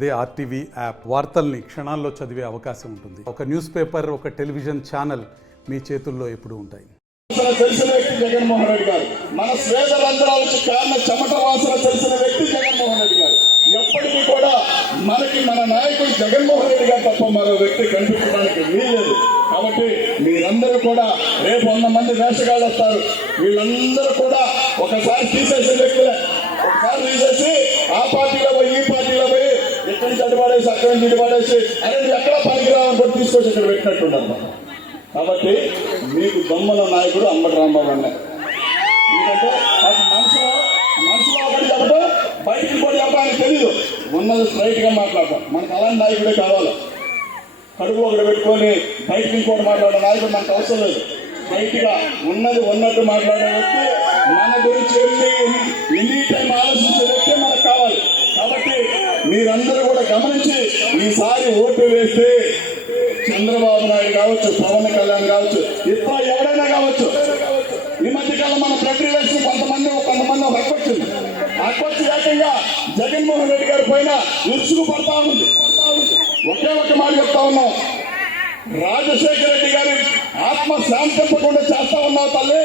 అదే RTV app వార్తల్ని క్షణాల్లో చదివే అవకాశం ఉంటుంది. ఒక న్యూస్ పేపర్, ఒక టెలివిజన్ ఛానల్ మీ చేతుల్లో ఎప్పుడూ ఉంటాయి. తెలిసిన వ్యక్తి జగన్మోహన్ రెడ్డి గారు. మన స్వేదలంధ్రాలకు కారణ చెమట వాసన తెలిసిన వ్యక్తి జగన్మోహన్ రెడ్డి గారు. ఎప్పటికీ కూడా మన నాయకుడు జగన్మోహన్ రెడ్డి గారు తప్ప మరో వ్యక్తి కనిపించడానికి వీల్లేదు. కాబట్టి మీరందరూ కూడా రేపు 100 మంది వేషగాళ్ళు వస్తారు. వీళ్ళందరూ కూడా ఒకసారి తీసేసే వ్యక్తులే. ఒకసారి తీసేసి ఆ పార్టీలో పోయి ఈ పార్టీలో పోయి ఎక్కడి నుంచి అడ్డుపడేసి అక్కడి నుంచి ఇటుపడేసి అనేది ఎక్కడ పనికిరావని కూడా తీసుకొచ్చి ఇక్కడ పెట్టినట్టున్నారు. కాబట్టి మీకు దొమ్మల నాయకుడు అంబటి రాంబాబు అన్న. ఎందుకంటే మనసులో ఒకటి చెప్పడం, బయటికి కూడా చెప్పడానికి తెలీదు. ఉన్నది స్ట్రైట్ గా మాట్లాడతాం. మనకు అలాంటి నాయకుడే కావాలి. కడుపు ఒకటి పెట్టుకొని బయటికి ఇంకోటి మాట్లాడే నాయకుడు మనకు అవసరం లేదు. స్ట్రైట్ గా ఉన్నది ఉన్నట్టు మాట్లాడే వ్యక్తి, మన గురించి ఎన్ని టైం ఆలోచించే వ్యక్తి మనకు కావాలి. కాబట్టి మీరందరూ కూడా గమనించి ఈసారి ఓటు వేస్తే చంద్రబాబు నాయుడు కావచ్చు, పవన్ కళ్యాణ్ కావచ్చు, ఇప్పుడు ఎవరైనా కావచ్చు. ఈ మధ్య కాలం మన ప్రక్రియలు కొంతమంది ఒక హక్కొచ్చింది. హక్కొచ్చి ఏకంగా జగన్మోహన్ రెడ్డి గారి పైన ఇరుసుకు పడతా ఉంది. ఒకే ఒక మాట చెప్తా ఉన్నాం, రాజశేఖర రెడ్డి గారి ఆత్మ శాంతింపకుండా చేస్తా ఉన్నావు తల్లి.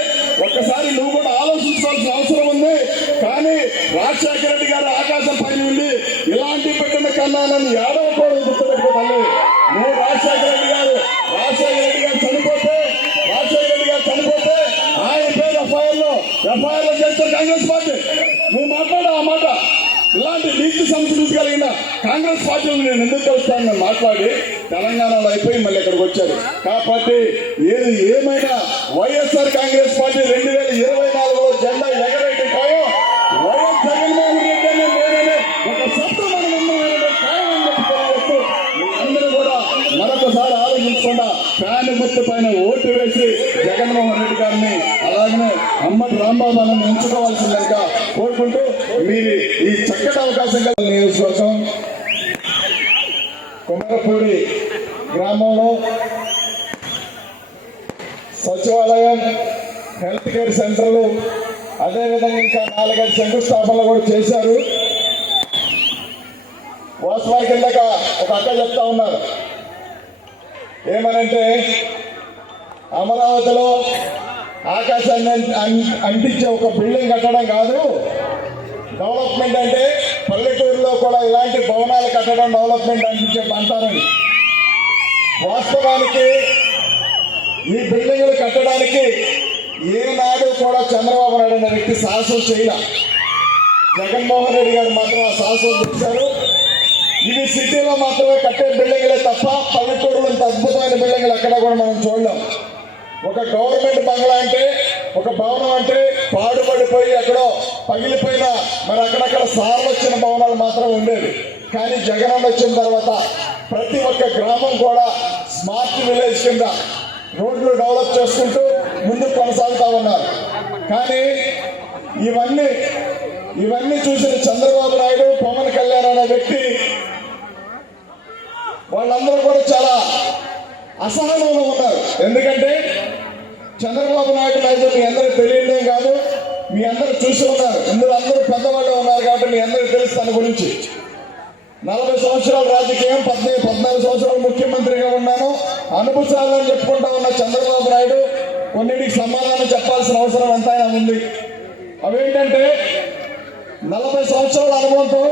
ఒక్కసారి నువ్వు కూడా ఆలోచించాల్సిన అవసరం ఉంది. కానీ రాజశేఖర రెడ్డి గారు ఆకాశం పైన ఉండి ఇలాంటి పెట్టిన కన్నానని ఏడవ కూడా గుర్తుపెట్టుకో తల్లి. నువ్వు రాజశేఖర రెడ్డి గారు చనిపోతే ఆయన పేరు ఎఫ్ఐఆర్లో చేస్తారు కాంగ్రెస్ పార్టీ. నువ్వు మాట్లాడు ఆ మాట. ఇలాంటి నీతి సంస్కృతి కలిగిన కాంగ్రెస్ పార్టీలు నేను ఎందుకు కలుస్తానని మాట్లాడి తెలంగాణలో అయిపోయి మళ్ళీ ఇక్కడికి వచ్చారు. కాబట్టి ఏమైనా వైఎస్ఆర్ కాంగ్రెస్ పార్టీ 2024లో జెండా ఎగరేయటం ఖాయం. వైఎస్ జగన్మోహన్ రెడ్డి నేనే ఒక సత్వమైన ఖాయం అని చెప్పుకోవచ్చు. మీరందరూ కూడా మరొకసారి ఆలోచించకుండా ఫ్యాన్ గుర్తు పైన ఓటు వేసి జగన్మోహన్ రెడ్డి గారిని అలాగనే అంబటి రాంబాబు అని ఎంచుకోవాల్సిందిగా కోరుకుంటూ మీరు ఈ చక్కటి అవకాశం కలిగిన నియోజకవర్గం కుమరపూడి గ్రామంలో సచివాలయం, హెల్త్ కేర్ సెంటర్లు, అదేవిధంగా ఇంకా 4-5 శంకుస్థాపనలు కూడా చేశారు. వాస్తవానికి కిందక ఒక అక్క చెప్తా ఉన్నారు ఏమనంటే, అమరావతిలో ఆకాశాన్ని అంటించే ఒక బిల్డింగ్ కట్టడం కాదు డెవలప్మెంట్ అంటే, పల్లెటూరులో కూడా ఇలాంటి భవనాలు కట్టడం డెవలప్మెంట్ అంటించే అంటారని. వాస్తవానికి ఈ బిల్డింగ్లు కట్టడానికి ఏనాడు కూడా చంద్రబాబు నాయుడు అనే వ్యక్తి సాహసం చేయలే. జగన్మోహన్ రెడ్డి గారు మాత్రం ఆ సాహసం చేశారు. ఇవి సిటీలో మాత్రమే కట్టే బిల్డింగ్లే తప్ప పల్లెటూరులో ఇంత అద్భుతమైన బిల్డింగ్లు ఎక్కడ కూడా మనం చూడలేం. ఒక గవర్నమెంట్ బంగ్లా అంటే, ఒక భవనం అంటే పాడుపడిపోయి ఎక్కడో పగిలిపోయిన మరి అక్కడక్కడ సార్లు వచ్చిన భవనాలు మాత్రం ఉండేవి. కానీ జగన్ వచ్చిన తర్వాత ప్రతి ఒక్క గ్రామం కూడా స్మార్ట్ విలేజ్ కింద రోడ్లు డెవలప్ చేసుకుంటూ ముందుకు కొనసాగుతా ఉన్నారు. కానీ ఇవన్నీ చూసిన చంద్రబాబు నాయుడు, పవన్ కళ్యాణ్ అనే వ్యక్తి వాళ్ళందరూ కూడా చాలా అసహనంలో ఉన్నారు. ఎందుకంటే చంద్రబాబు నాయుడు నాయుడు మీ అందరూ తెలియడం కాదు, మీ అందరూ చూసి ఉన్నారు. ఇందులో అందరూ పెద్దవాళ్ళు ఉన్నారు కాబట్టి మీ అందరూ తెలుసు దాని గురించి. 40 సంవత్సరాల రాజకీయం, 14 సంవత్సరాలు ముఖ్యమంత్రిగా ఉన్నాను, అనుభూతాలని చెప్పుకుంటా ఉన్న చంద్రబాబు నాయుడు కొన్నిటికి సమాధానం చెప్పాల్సిన అవసరం ఎంతైనా ఉంది. అవేంటంటే 40 సంవత్సరాల అనుభవంతో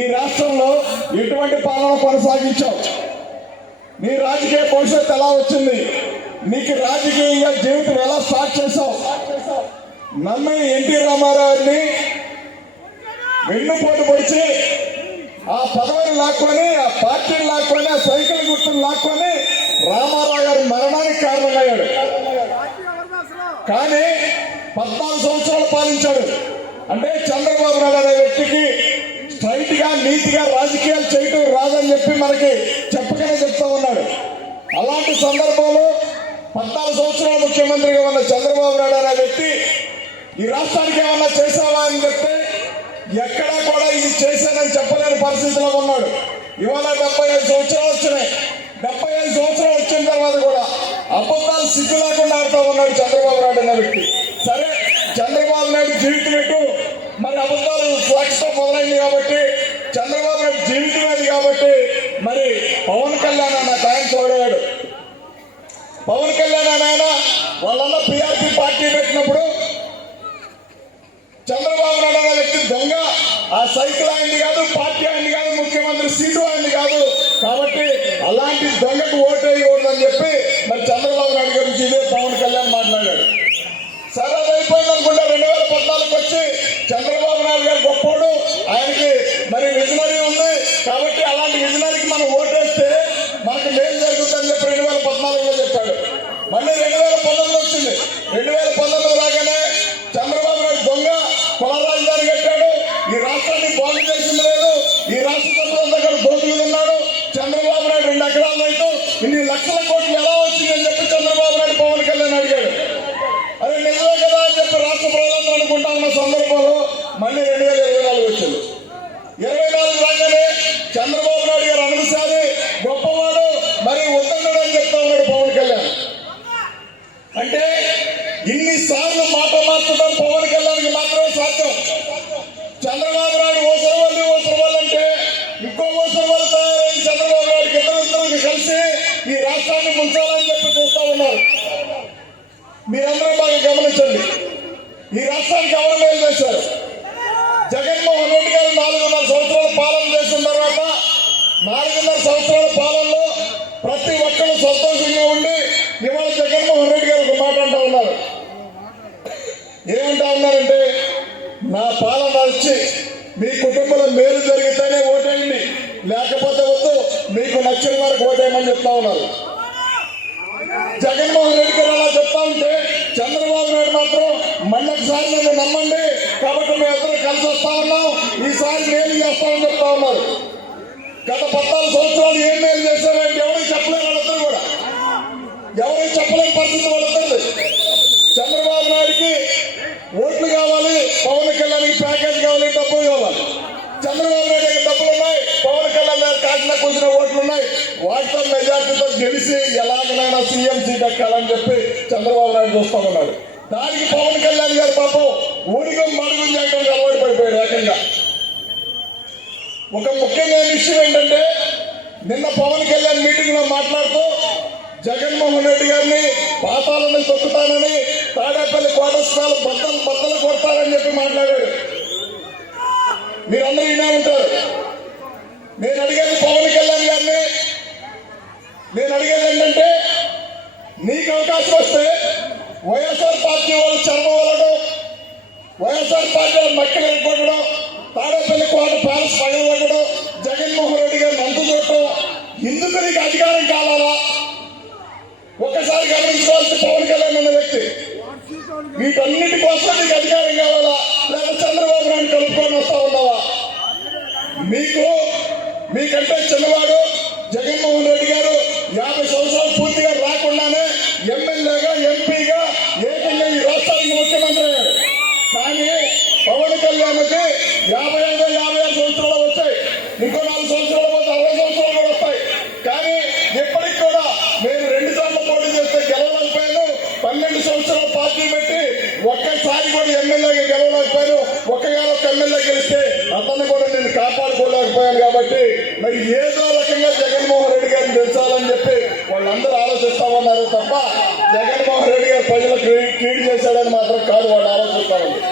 ఈ రాష్ట్రంలో ఎటువంటి పాలన కొనసాగించావు, నీ రాజకీయ భవిష్యత్తు ఎలా వచ్చింది, నీకు రాజకీయంగా జీవితం ఎలా స్టార్ట్ చేశావు, నమ్మి ఎన్టీ రామారావుని వెన్నుపోటు పొడిచి ఆ పదవిని లాక్కొని, ఆ పార్టీని లాక్కొని, ఆ సైకిల్ గుర్తులు లాక్కొని రామారావు గారి మరణానికి కారణమయ్యాడు. కానీ 14 సంవత్సరాలు పాలించాడు. అంటే చంద్రబాబు నాయుడు అనే వ్యక్తికి స్ట్రైట్ గా నీతిగా రాజకీయాలు చేయటం రాదని చెప్పి మనకి చెప్పకనే చెప్తా ఉన్నాడు. అలాంటి సందర్భంలో 14 సంవత్సరాలు ముఖ్యమంత్రిగా ఉన్న చంద్రబాబు నాయుడు అనే వ్యక్తి ఈ రాష్ట్రానికి ఏమన్నా చేశావా అని చెప్తే ఎక్కడా కూడా ఇది చేశానని చెప్పలేని పరిస్థితిలో ఉన్నాడు. ఇవాళ 75 సంవత్సరాలు వచ్చినాయి. 75 సంవత్సరాలు వచ్చిన తర్వాత కూడా అబద్ధాలు సిగ్గు లేకుండా ఆడుతూ ఉన్నాడు చంద్రబాబు నాయుడు అనే వ్యక్తి. సరే, చంద్రబాబు నాయుడు జీవితం ఎటు మరి అబద్ధాలు ఫ్లక్స్ తో మొదలైంది కాబట్టి చంద్రబాబు నాయుడు జీవితం అది కాబట్టి మరి పవన్ కళ్యాణ్ అన్న ఆయన చూడాడు. పవన్ కళ్యాణ్ ఆయన వాళ్ళన్న పిఆర్పి పార్టీ పెట్టినప్పుడు చంద్రబాబు నాయుడు అనే వ్యక్తి దొంగ, ఆ సైకిల్ అయింది కాదు, పార్టీ అయింది కాదు, ముఖ్యమంత్రి సీటు అయింది కాదు, కాబట్టి అలాంటి దొంగకు ఓటేయకూడదని చెప్పి మరి చంద్రబాబు నాయుడు గురించి ఇదే పవన్ కళ్యాణ్ మాట్లాడాడు. సరే అది అయిపోయింది అనుకుంటే 2014 వచ్చి చంద్రబాబు నాయుడు గారు గొప్పోడు, ఆయనకి మరి విజనరీ ఉంది కాబట్టి అలాంటి విజనరీకి మనం ఓటేస్తే మనకు మేలు జరుగుతుందని చెప్పి 2014లో చెప్పాడు. మళ్ళీ 2019 వచ్చింది. 2019 రాగానే చంద్రబాబు నాయుడు దొంగ కుల రాజధాని కట్టాడు, ఈ రాష్ట్రాన్ని బాగు చేసింది లేదు, ఈ రాష్ట్ర ప్రజలంతా కూడా దోచులు ఉన్నాడు. చంద్రబాబు నాయుడు 2 ఎకరాల రైతు ఇన్ని లక్షల కోట్లు ఎలా వచ్చిందని చెప్పి చంద్రబాబు నాయుడు పవన్ కళ్యాణ్ అడిగాడు. అది నిజమే కదా అని చెప్పి రాష్ట్ర ప్రజలంతా అనుకుంటా ఉన్న సందర్భంలో మళ్ళీ 2024 వచ్చింది. 24 రాగానే చంద్రబాబు నాయుడు గారు అనుసారి గొప్పవాడు మరి ఉత్తముడు అని చెప్తా ఉన్నాడు పవన్ కళ్యాణ్. అంటే ఇన్నిసార్లు మాట మార్చడం పవన్ కళ్యాణ్కి మాత్రమే సాధ్యం. చంద్రబాబు నాయుడు ఓసరవాళ్ళు అంటే ఇంకో ఓసరవాళ్ళు తయారైన చంద్రబాబు నాయుడుకి ఇద్దరు కలిసి ఈ రాష్ట్రాన్ని ముంచాలని చెప్పి చూస్తా ఉన్నారు. మీరందరూ బాగా గమనించండి. ఈ రాష్ట్రానికి ఎవరు మేలు చేశారు? జగన్మోహన్ రెడ్డి గారు 4.5 సంవత్సరాల పాలన చేసిన తర్వాత 4.5 సంవత్సరాల పాలనలో ప్రతి ఒక్కరు సంతోషంగా ఉండి ఇవాళ జగన్మోహన్ రెడ్డి గారు ఒక మాట అంటా ఉన్నారు. ఏమంటా ఉన్నారంటే, నా పాలన వచ్చి మీ కుటుంబంలో మేలు జరిగితేనే ఓటేయండి, లేకపోతే వద్దు, మీకు నచ్చిన వరకు ఓటేయమని చెప్తా ఉన్నారు. జగన్మోహన్ రెడ్డి గారు అలా చెప్తా ఉంటే చంద్రబాబు నాయుడు మాత్రం మళ్ళొకసారి నన్ను నమ్మండి, కాబట్టి మేము అందరూ కలిసి వస్తా ఉన్నాం, ఈసారి మేలు చేస్తామని చెప్తా ఉన్నారు. గత 14 సంవత్సరాలు ఏం మేలు చేశారంటే ఎవరికి చెప్పలేని వాళ్ళందరూ కూడా, ఎవరికి చెప్పలేని పరిస్థితి వాళ్ళందరూ. చంద్రబాబు నాయుడికి ఓట్లు కావాలి, పవన్ కళ్యాణ్కి ప్యాకేజ్ కావాలి, డబ్బులు కావాలి. చంద్రబాబు నాయుడు దగ్గర డబ్బులు ఉన్నాయి, పవన్ కళ్యాణ్ గారు కాకినా కూర్చున్న ఓట్లు ఉన్నాయి. వాటితో మెజార్టీతో గెలిచి ఎలాగైనా సీఎం సీట్ ఎక్కాలని చెప్పి చంద్రబాబు నాయుడు చూస్తా ఉన్నాడు. దానికి పవన్ కళ్యాణ్ గారు పాపం ఊడిగం మడుగు చేయడానికి అలవాటు పడిపోయాడు ఏకంగా. ఒక ముఖ్యమైన విషయం ఏంటంటే, నిన్న పవన్ కళ్యాణ్ మీటింగ్ లో మాట్లాడుతూ జగన్మోహన్ రెడ్డి గారిని పాతాలను తొక్కుతానని, తాడేపల్లి కోటస్థాలు బద్దలు కొడతానని చెప్పి మాట్లాడాడు. మీరందరూ వినే ఉంటారు. నేను అడిగేది పవన్ కళ్యాణ్ గారిని, నేను అడిగేది ఏంటంటే, నీకు అవకాశం వస్తే వైఎస్ఆర్ పార్టీ వాళ్ళు చర్మం వలడం, వైఎస్ఆర్ పార్టీ వాళ్ళు మక్కలు ఎగ్గొట్టడం, తాడేపల్లి కోట ప్యాలెస్ పగలగొట్టడం, జగన్మోహన్ రెడ్డి గారిని అంతు చూడటం, ఇందుకు నీకు అధికారం కావాలా? ఒక్కసారి గమనించుకోవాల్సి పవన్ కళ్యాణ్ అనే వ్యక్తి, వీటన్నిటి కోసం నీకు అధికారం కావాలా, లేదా చంద్రబాబు నాయుడు కలుపుకొని వస్తా ఉన్నావా? మీకంటే చిన్నవాడు జగన్మోహన్ రెడ్డి గారు 50 సంవత్సరాలు పూర్తిగా రాకుండానే ఎమ్మెల్యేగా, ఎంపీగా ఏకంగా ఈ రాష్ట్రానికి ముఖ్యమంత్రి అయ్యాడు. కానీ పవన్ కళ్యాణ్కి 55 సంవత్సరాలు వచ్చాయి, ఇంకో 4 సంవత్సరాలు పోతే 60 సంవత్సరాలు కూడా వస్తాయి. కానీ ఇప్పటికి కూడా నేను 2 సార్లు పోటీ చేస్తే గెలవలేకపోయాను. 12 సంవత్సరాలు పార్టీ పెట్టి ఒక్కసారి కూడా ఎమ్మెల్యేగా గెలవలేకపోయాను. ఒక్క ఎమ్మెల్యే గెలిస్తే అతన్ని కూడా నేను కాపాడుకోలేకపోయాను. కాబట్టి మరి ఏదో రకంగా జగన్మోహన్ రెడ్డి గారిని గెలిచాలని చెప్పి వాళ్ళందరూ ఆలోచిస్తా ఉన్నారు తప్ప జగన్మోహన్ రెడ్డి గారు ప్రజలకు కీడు చేశాడని మాత్రం కాదు వాళ్ళు ఆలోచిస్తా ఉన్నారు.